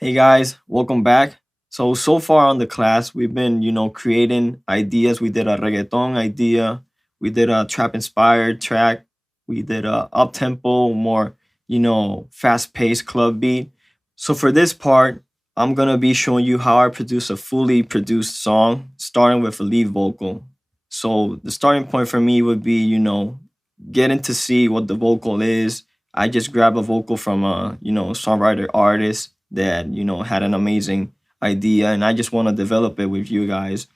Hey guys, welcome back. So far on the class, we've been, creating ideas. We did a reggaeton idea, we did a trap inspired track, we did a up tempo, more, fast paced club beat. So for this part, I'm gonna be showing you how I produce a fully produced song, starting with a lead vocal. So the starting point for me would be, getting to see what the vocal is. I just grab a vocal from a, songwriter artist that, had an amazing idea and I just want to develop it with you guys.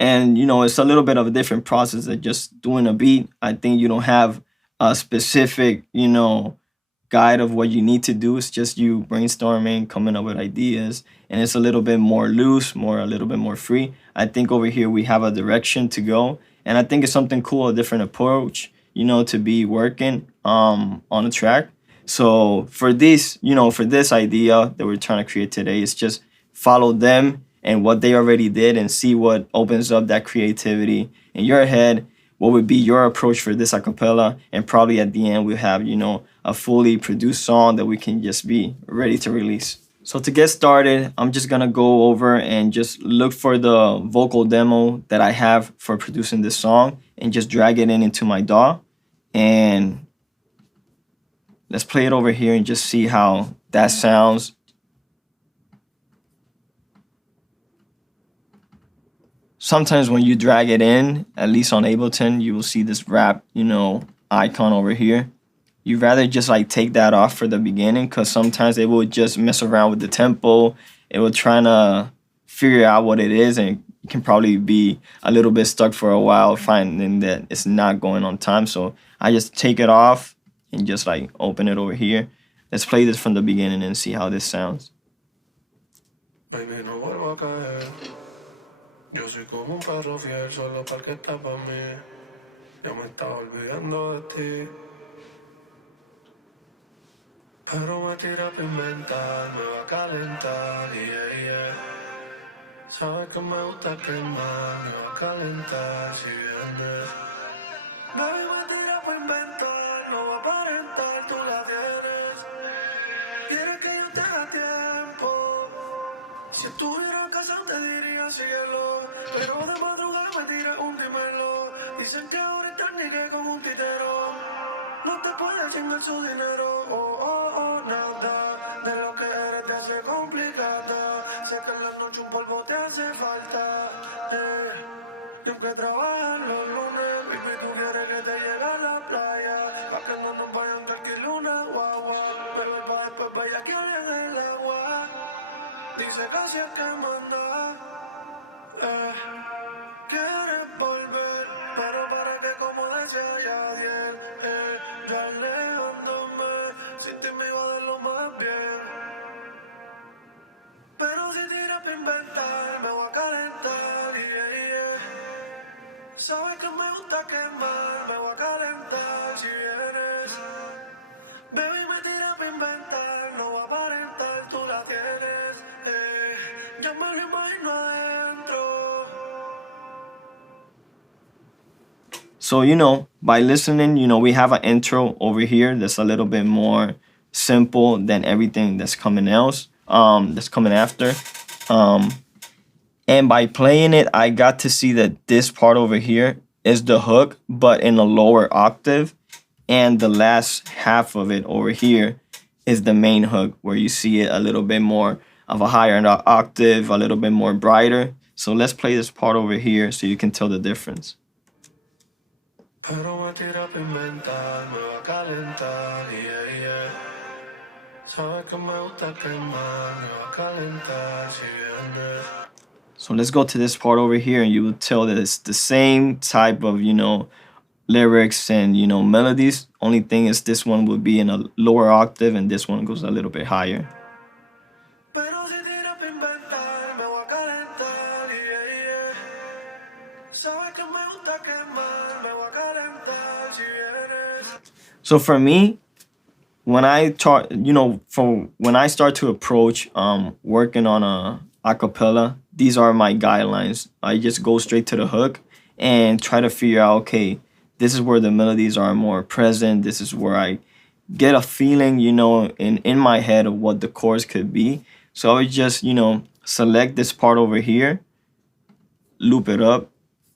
And, it's a little bit of a different process than just doing a beat. I think you don't have a specific, guide of what you need to do. It's just you brainstorming, coming up with ideas, and it's a little bit more loose, a little bit more free. I think over here we have a direction to go, and I think it's something cool, a different approach, to be working on a track. So for this, for this idea that we're trying to create today, it's just follow them and what they already did and see what opens up that creativity in your head. What would be your approach for this acapella? And probably at the end, we have, a fully produced song that we can just be ready to release. So to get started, I'm just gonna go over and just look for the vocal demo that I have for producing this song and just drag it into my DAW. And let's play it over here and just see how that sounds. Sometimes when you drag it in, at least on Ableton, you will see this wrap, icon over here. You rather just like take that off for the beginning because sometimes it will just mess around with the tempo. It will try to figure out what it is and you can probably be a little bit stuck for a while finding that it's not going on time. So I just take it off and just like open it over here. Let's play this from the beginning and see how this sounds. Baby, no vuelvo a caer. Yo soy como un perro fiel, solo para el que está para mí. Ya me estaba olvidando de ti. Pero me tira para inventar, me va a calentar, yeah, yeah. Sabes que me gusta quemar, me va a calentar si vienes. Baby, me tira para inventar, no va a aparentar, tú la tienes. Quieres que yo tenga tiempo. Si estuviera en casa te diría cielo, pero de madrugada me tira un dímelo. Dicen que ahorita ni que con un titero no te puede chingar su dinero. Oh, oh, oh, nada de lo que eres te hace complicada. Sé que en la noche un polvo te hace falta. Tengo que trabajar los lunes, baby, tú quieres que te llegue a la playa, pa' que no nos vayan que alquile una guagua, pero el pa' después vaya que oye del agua. Dice casi es que manda, quieres volver, pero para que como decía Yadiel, ya alejándome, sin ti me iba de lo más bien. Pero si tiras para inventar, me voy a calentar, yeah, yeah. Sabes que me gusta quemar, me voy a calentar si vienes. Baby, me tiras para inventar, no voy a aparentar, tú la tienes. Ya me lo imagino adentro. So, by listening, we have an intro over here that's a little bit more simple than everything that's coming after. And by playing it, I got to see that this part over here is the hook, but in a lower octave. And the last half of it over here is the main hook, where you see it a little bit more of a higher octave, a little bit more brighter. So let's play this part over here so you can tell the difference. Pero me tira para inventar, me va a calentar, yeah, yeah. Sabes que me gusta quemar, me va a calentar si vienes. So let's go to this part over here and you will tell that it's the same type of, lyrics and, melodies. Only thing is this one will be in a lower octave and this one goes a little bit higher. Pero si tiras para inventar, me voy a calentar, yeah, yeah. Sabes que me gusta quemar, me voy a calentar si vienes. So for me, when I when I start to approach working on a acapella, these are my guidelines. I just go straight to the hook and try to figure out, okay, this is where the melodies are more present. This is where I get a feeling, in my head of what the chords could be. So I would just, you know, select this part over here, loop it up,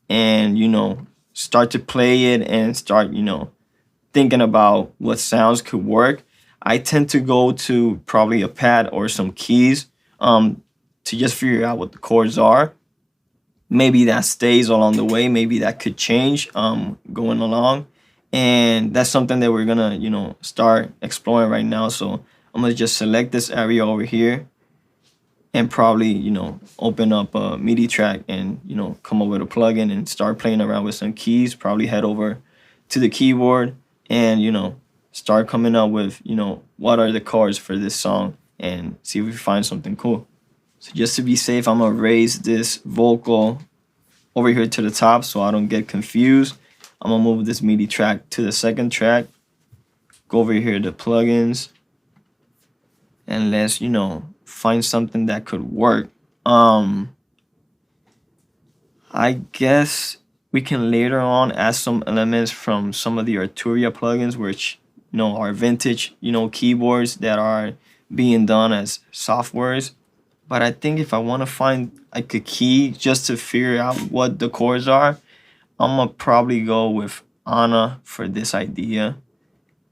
and, you know, start to play it and start, you know, thinking about what sounds could work. I tend to go to probably a pad or some keys to just figure out what the chords are. Maybe that stays along the way. Maybe that could change going along. And that's something that we're gonna, you know, start exploring right now. So I'm gonna just select this area over here and probably, you know, open up a MIDI track and, you know, come up with a plugin and start playing around with some keys. Probably head over to the keyboard and, you know, start coming up with, you know, what are the chords for this song and see if we find something cool. So just to be safe, I'm gonna raise this vocal over here to the top so I don't get confused. I'm gonna move this MIDI track to the second track. Go over here to plugins and let's, you know, find something that could work. I guess we can later on add some elements from some of the Arturia plugins, which, you know, are vintage, you know, keyboards that are being done as softwares. But I think if I want to find like a key just to figure out what the chords are, I'm gonna probably go with Anna for this idea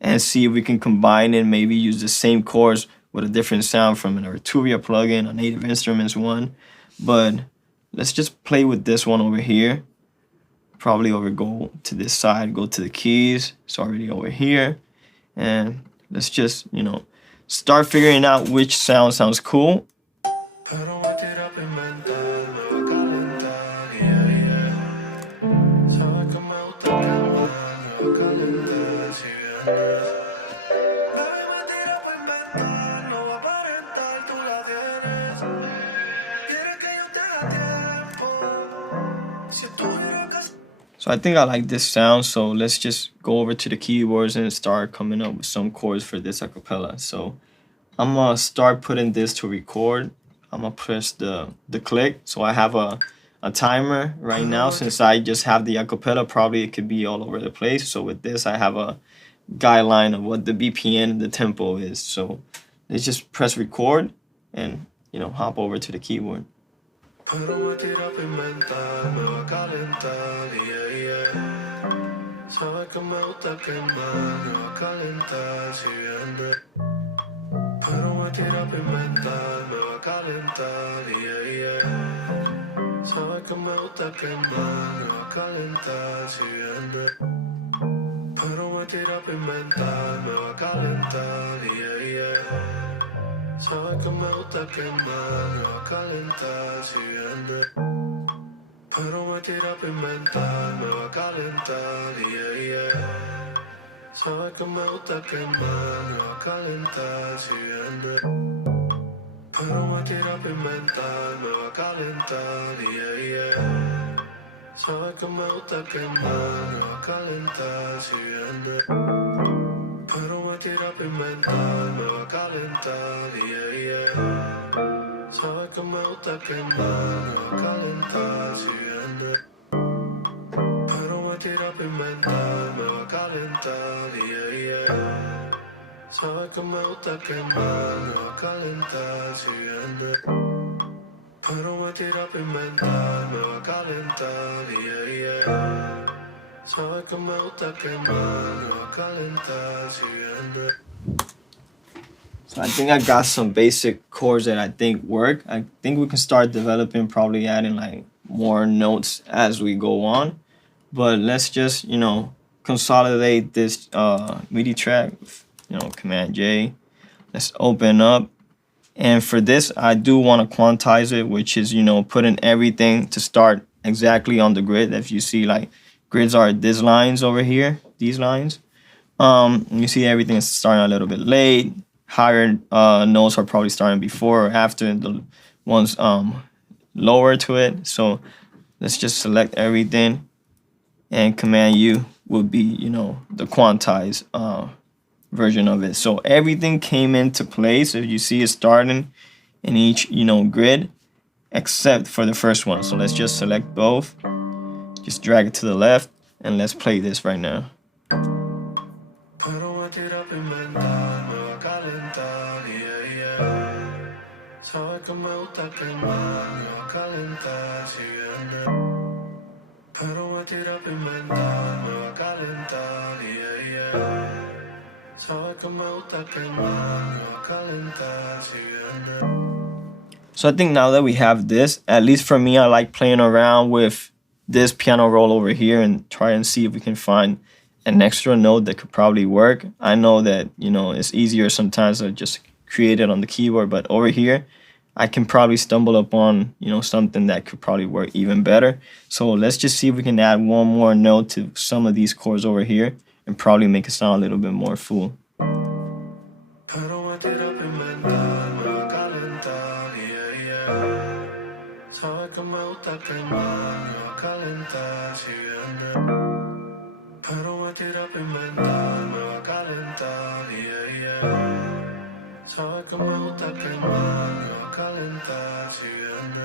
and see if we can combine it, maybe use the same chords with a different sound from an Arturia plugin, a Native Instruments one. But let's just play with this one over here. Probably go to this side, go to the keys. It's already over here. And let's just, you know, start figuring out which sound sounds cool. Pero me tira a inventar, me va a calentar, yeah, yeah. Sabes que me gusta quemar, me va a calentar, si vienes. Baby, me tira a inventar, no va a aparentar, tú la tienes. Quieres que yo te haga tiempo. Si estuviera casado. So I think I like this sound, so let's just go over to the keyboards and start coming up with some chords for this acapella. So I'm gonna start putting this to record. I'm gonna press the click. So I have a timer right now. Since I just have the acapella, probably it could be all over the place. So with this, I have a guideline of what the BPM and the tempo is. So let's just press record and, you know, hop over to the keyboard. Pero me tira a inventar, me va a calentar, yeah, yeah. Sabes que me gusta quemar, me va a calentar, si vienes. Pero me tira a inventar, me va a calentar, yeah, yeah. Sabes que me gusta quemar, me va a calentar, si vienes. Pero me tira a inventar, me va a calentar, yeah, yeah. Sabes que me gusta quemar, me va a calentar, si vienes. Pero me tira a inventar, me va a calentar, yeah, yeah. Sabes que me gusta quemar, me va a calentar, si vienes. Pero me tira a inventar, me va a calentar, yeah, yeah. Sabes que me gusta quemar, me va a calentar, si vienes. Pero me tira a inventar, me va a calentar, yeah, yeah. Sabes que me gusta quemar, me va a calentar, si vienes. Pero me tira a inventar, me va a calentar, yeah, yeah. Sabes que me gusta quemar, me va a calentar, si vienes. Pero me tira a inventar, me va a calentar, yeah, yeah. Sabes que me gusta quemar, me va a calentar, si vienes. So I think I got some basic chords that I think work. I think we can start developing, probably adding like more notes as we go on. But let's just, you know, consolidate this MIDI track, you know, Command J. Let's open up. And for this, I do want to quantize it, which is, you know, putting everything to start exactly on the grid. If you see, like, grids are these lines over here, these lines. You see everything is starting a little bit late. Higher notes are probably starting before or after the ones lower to it. So let's just select everything, and Command U would be, you know, the quantized version of it. So everything came into place. If you see it starting in each, you know, grid, except for the first one. So let's just select both, just drag it to the left, and let's play this right now. Sabes que me gusta quemar, me va a calentar si viene. Pero me tira pimenta, me va a calentar, yeah, yeah. Sabes que me gusta quemar, me va a calentar si viene. So I think now that we have this, at least for me, I like playing around with this piano roll over here and try and see if we can find an extra note that could probably work. I know that, you know, it's easier sometimes to just create it on the keyboard, but over here, I can probably stumble upon, you know, something that could probably work even better. So let's just see if we can add one more note to some of these chords over here and probably make it sound a little bit more full. Pero me tira pimenta, me va a calentar, yeah, yeah. Sabes que me gusta quemar, me va a calentar si viene. Pero me tira pimenta, me va a calentar, yeah, yeah. Sabes que me gusta quemar, me va a calentar si viene.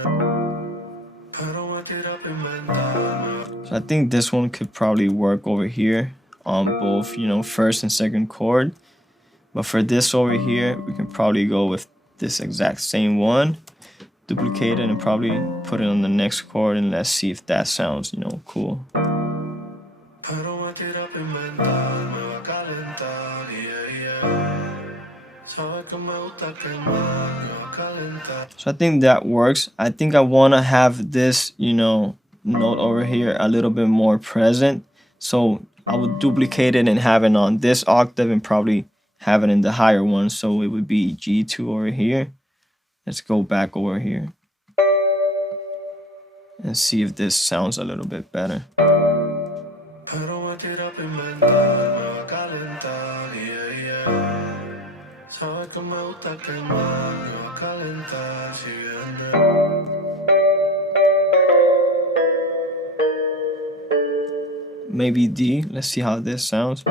Pero me tira pimenta. So I think this one could probably work over here on both, you know, first and second chord. But for this over here, we can probably go with this exact same one, duplicate it, and probably put it on the next chord, and let's see if that sounds, you know, cool. Pero me tira pimenta, me va a calentar, yeah, yeah. Sabes que me gusta quemar, me va a calentar. So I think that works. I think I want to have this, you know, note over here a little bit more present. So I would duplicate it and have it on this octave and probably have it in the higher one. So it would be G2 over here. Let's go back over here and see if this sounds a little bit better. Pero me tira pimenta, me va a calentar, yeah, yeah. Sabes que me gusta quemar, me va a calentar si viene. Maybe D. Let's see how this sounds.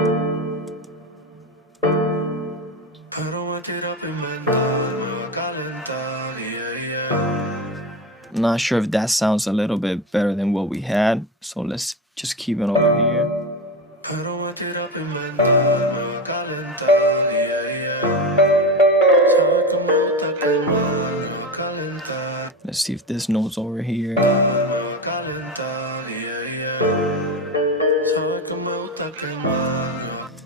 Not sure if that sounds a little bit better than what we had, so let's just keep it over here. Let's see if this note's over here.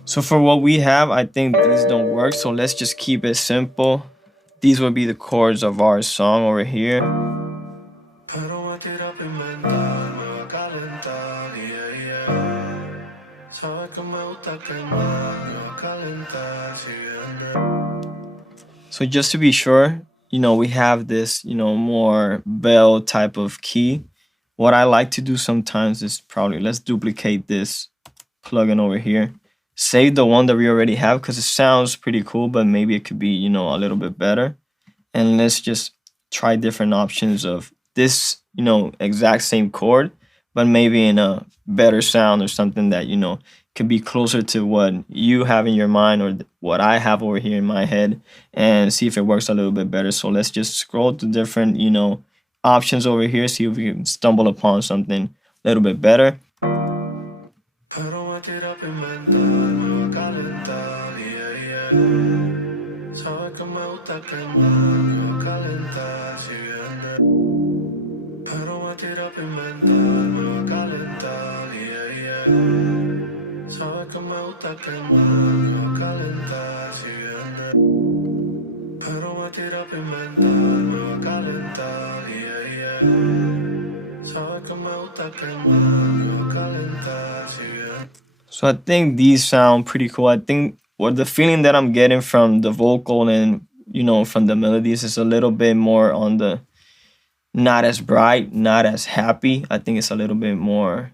So for what we have, I think these don't work, so let's just keep it simple. These will be the chords of our song over here. So just to be sure, you know, we have this, you know, more bell type of key. What I like to do sometimes is probably, let's duplicate this plugin over here. Save the one that we already have because it sounds pretty cool, but maybe it could be, you know, a little bit better. And let's just try different options of this, you know, exact same chord, but maybe in a better sound or something that, you know, could be closer to what you have in your mind or what I have over here in my head, and see if it works a little bit better. So let's just scroll to different, you know, options over here, see if we can stumble upon something a little bit better. So I think these sound pretty cool. I think what the feeling that I'm getting from the vocal and, you know, from the melodies is a little bit more on the not as bright, not as happy. I think it's a little bit more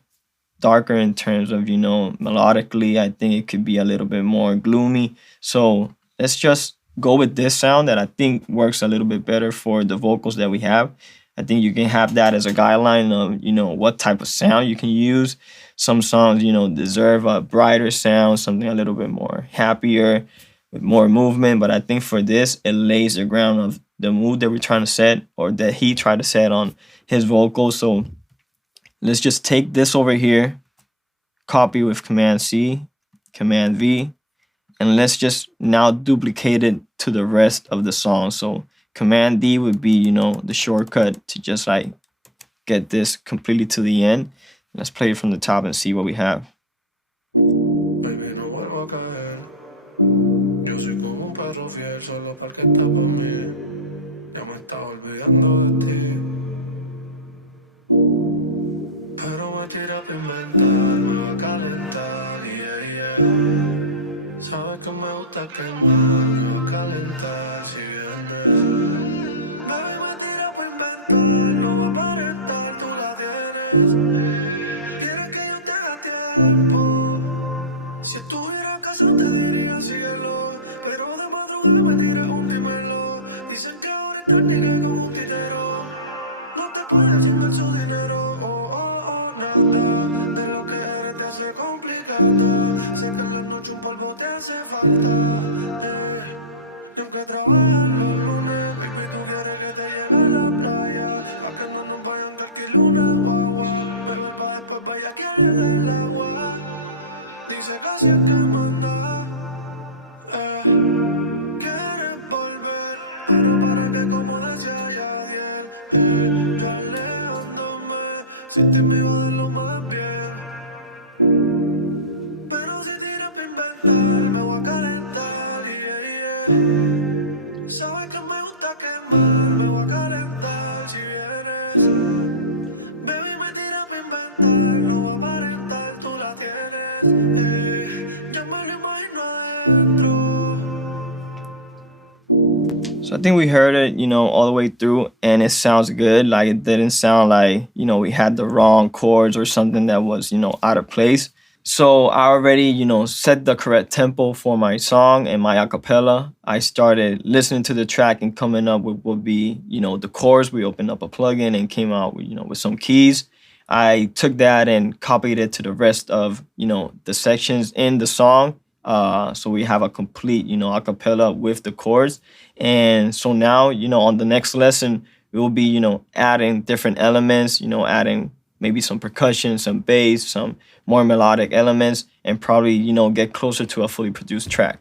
darker in terms of, you know, melodically. I think it could be a little bit more gloomy. So let's just go with this sound that I think works a little bit better for the vocals that we have. I think you can have that as a guideline of, you know, what type of sound you can use. Some songs, you know, deserve a brighter sound, something a little bit more happier, with more movement. But I think for this, it lays the ground of the mood that we're trying to set, or that he tried to set on his vocals. So let's just take this over here, copy with Command C, Command V, and let's just now duplicate it to the rest of the song. So Command D would be, you know, the shortcut to just like get this completely to the end. Let's play it from the top and see what we have. Baby, no vuelvo a caer. Yo soy como un perro fiel, solo para que está por mí. Ya me estaba olvidando de ti. Pero me tira a inventar, me va a calentar, yeah, yeah. Sabes que me gusta quemar, me va a calentar si vienes. Baby, me tira a inventar, no va a aparentar, tú la tienes. Quieres que yo te haga tiempo. Si estuviera en casa te diría cielo, pero de madrugada me tiras un dímelo. Dicen que ahora no es como un dinero. No te pones sin mucho dinero. Nada de lo que eres te hace complicado. Sé que en la noche un polvo te hace falta. Y aunque trabajas los lunes, baby, tú quieres que te lleve a la playa. Pa' que no nos vayan de alquilar una guagua. Mejor pa' después vaya que en el agua. Dice que siempre manda, quieres volver, para que como decía ya bien, yo alejándome, sin ti me iba a dar lo más bien. Pero si tiras pa' inventar, me voy a calentar, yeah, yeah. Sabes que me gusta quemar, me voy a calentar si vienes. Baby, me tiras pa' inventar, no voy a aparentar, tú la tienes. Ya me lo imagino adentro. So I think we heard it, you know, all the way through, and it sounds good. Like it didn't sound like, you know, we had the wrong chords or something that was, you know, out of place. So I already, you know, set the correct tempo for my song and my acapella. I started listening to the track and coming up with what would be, you know, the chords. We opened up a plugin and came out with, you know, with some keys. I took that and copied it to the rest of, you know, the sections in the song. So we have a complete, you know, acapella with the chords. And so now, you know, on the next lesson, we will be, you know, adding different elements, you know, adding maybe some percussion, some bass, some more melodic elements, and probably, you know, get closer to a fully produced track.